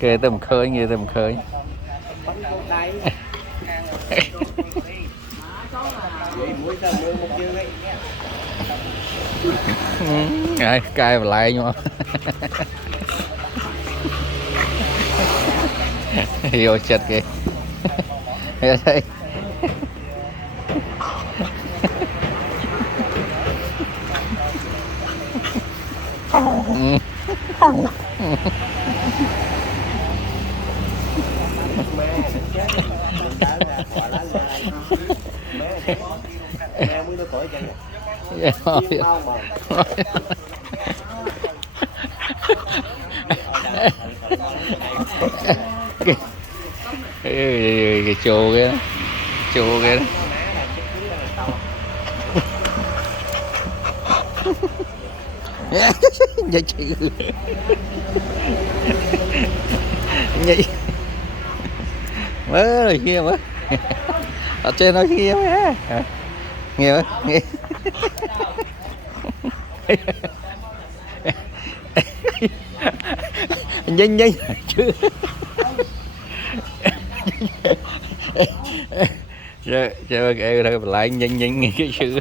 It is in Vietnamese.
kê tầm khơi nghe tầm khơi cay và lại nhưng mà hiểu chật kìa đây cái chô kia chô kia đó vậy chị vậy mới rồi kia mới ở trên nói kia mới nghe mới nghe nhanh nhanh chứ chơi cái lại nhanh nhanh cái sự